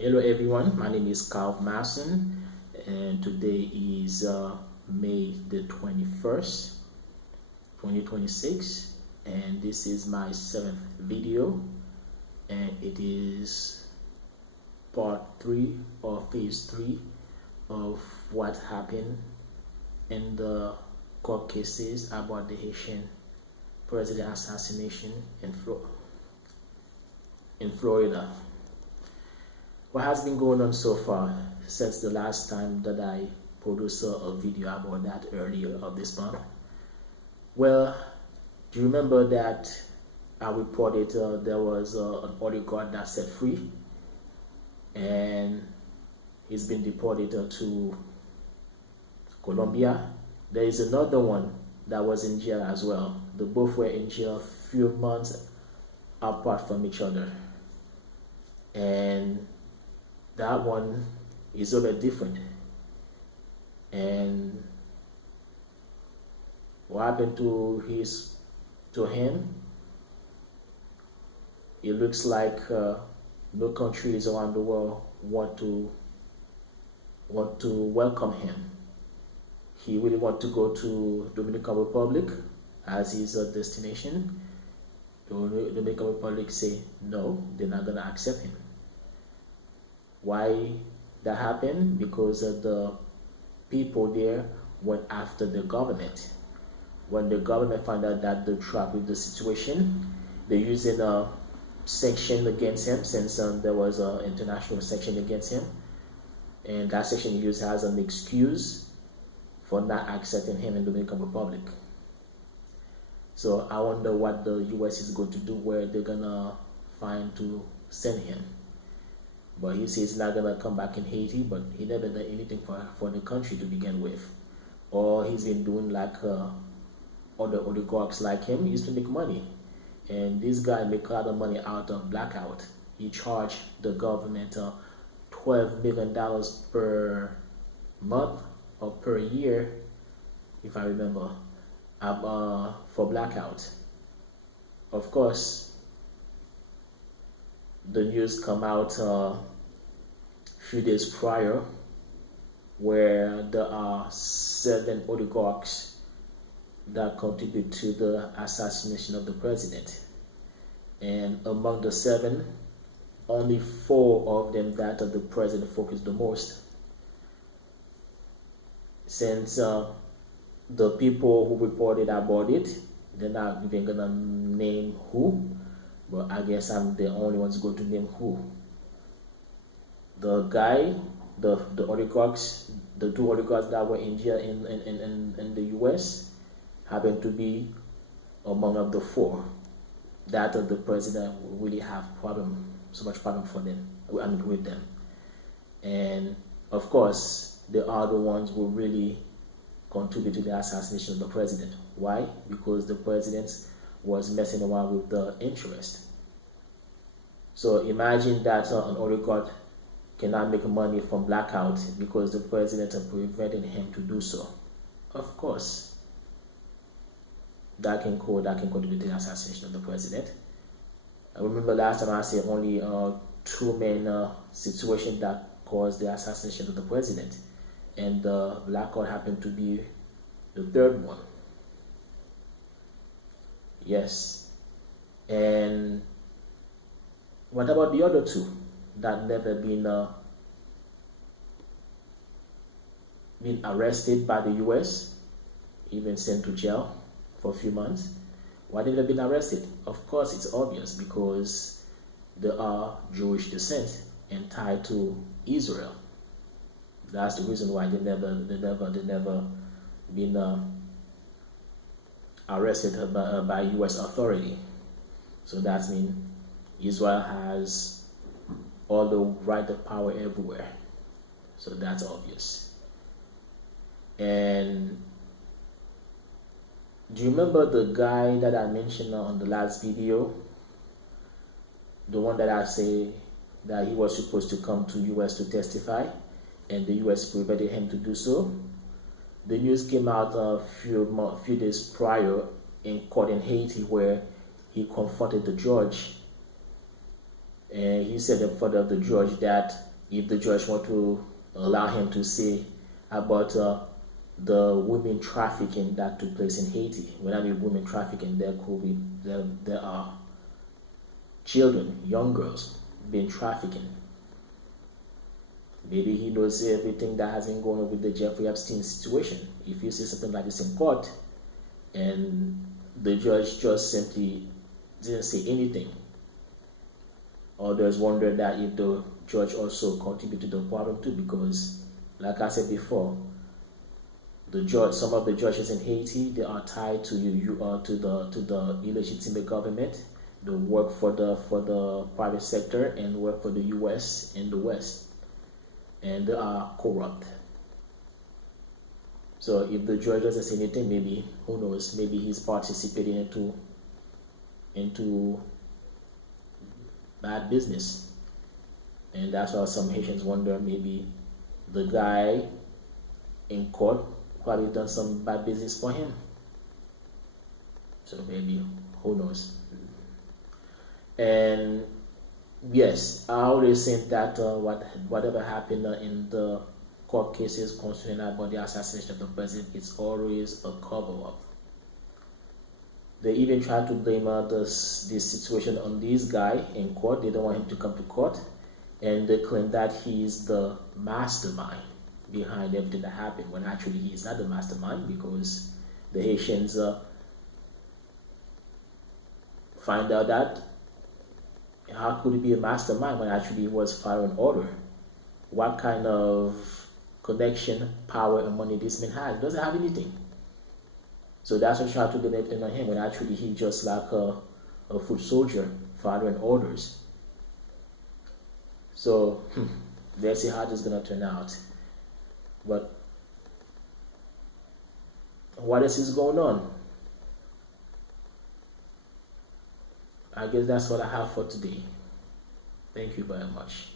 Hello everyone, my name is Carl Masson and today is May the 21st, 2026, and this is my 7th video, and it is part 3 or phase 3 of what happened in the court cases about the Haitian president assassination in Florida. What has been going on so far since the last time that I produced a video about that earlier of this month? Well, do you remember that I reported there was an oligarch that set free and he's been deported to Colombia? There is another one that was in jail as well. They both were in jail a few months apart from each other, and that one is a bit different. And what happened to him? It looks like no countries around the world want to welcome him. He really want to go to Dominican Republic as his destination. The Dominican Republic say no, they're not gonna accept him. Why that happened? Because the people there went after the government. When the government found out that they trapped with the situation, they're using a sanction against him, since there was an international sanction against him, and that sanction used as an excuse for not accepting him in the Dominican Republic. So I wonder what the US is going to do, where they're gonna find to send him. But he says he's not gonna come back in Haiti, but he never done anything for the country to begin with. Or he's been doing like other oligarchs like him. He used to make money, and this guy make a lot of money out of blackout. He charged the government $12 million per month or per year, if I remember, for blackout. Of course, the news come out few days prior, where there are 7 oligarchs that contribute to the assassination of the president, and among the 7, only 4 of them that the president focused the most. Since the people who reported about it, they're not even gonna name who, but I guess I'm the only one's going to name who. The guy, the oligarchs, the 2 oligarchs that were in jail in the US happen to be among of the 4 that the president really have so much problem for them, with them. And of course, they are the ones who really contribute to the assassination of the president. Why? Because the president was messing around with the interest. So imagine that an oligarch cannot make money from blackout because the president prevented him to do so. Of course, that can contribute to the assassination of the president. I remember last time I said only 2 main situations that caused the assassination of the president, and the blackout happened to be the 3rd one. Yes. And what about the other 2 that never been arrested by the US, even sent to jail for a few months? Why didn't they been arrested? Of course, it's obvious, because they are Jewish descent and tied to Israel. That's the reason why they never been arrested by US authority. So that means Israel has all the right of power everywhere. So that's obvious. And do you remember the guy that I mentioned on the last video? The one that I say that he was supposed to come to US to testify, and the US prevented him to do so. The news came out a few days prior in court in Haiti, where he confronted the judge, and he said in front of the judge that if the judge want to allow him to say about the women trafficking that took place in Haiti. When I mean women trafficking, there are children, young girls being trafficked. Maybe he knows everything that has been going on with the Jeffrey Epstein situation. If you see something like this in court, and the judge just simply didn't say anything, others wonder that if the judge also contributed to the problem too, because, like I said before, some of the judges in Haiti, they are tied to the illegitimate government. They work for the private sector and work for the U.S. and the West, and they are corrupt. So if the judge doesn't say anything, maybe, who knows, maybe he's participating into bad business. And that's why some Haitians wonder, maybe the guy in court probably done some bad business for him. So maybe, who knows. And yes, I always think that whatever happened in the court cases concerning about the assassination of the president, it's always a cover-up. They even try to blame this situation on this guy in court. They don't want him to come to court, and they claim that he's the mastermind behind everything that happened, when actually he's not the mastermind, because the Haitians find out that how could he be a mastermind when actually he was following order? What kind of connection, power, and money this man has? He doesn't have anything. So that's what try to blame everything on him, when actually he's just like a foot soldier following orders. So let's see how this is gonna turn out. But what else is going on? I guess that's what I have for today. Thank you very much.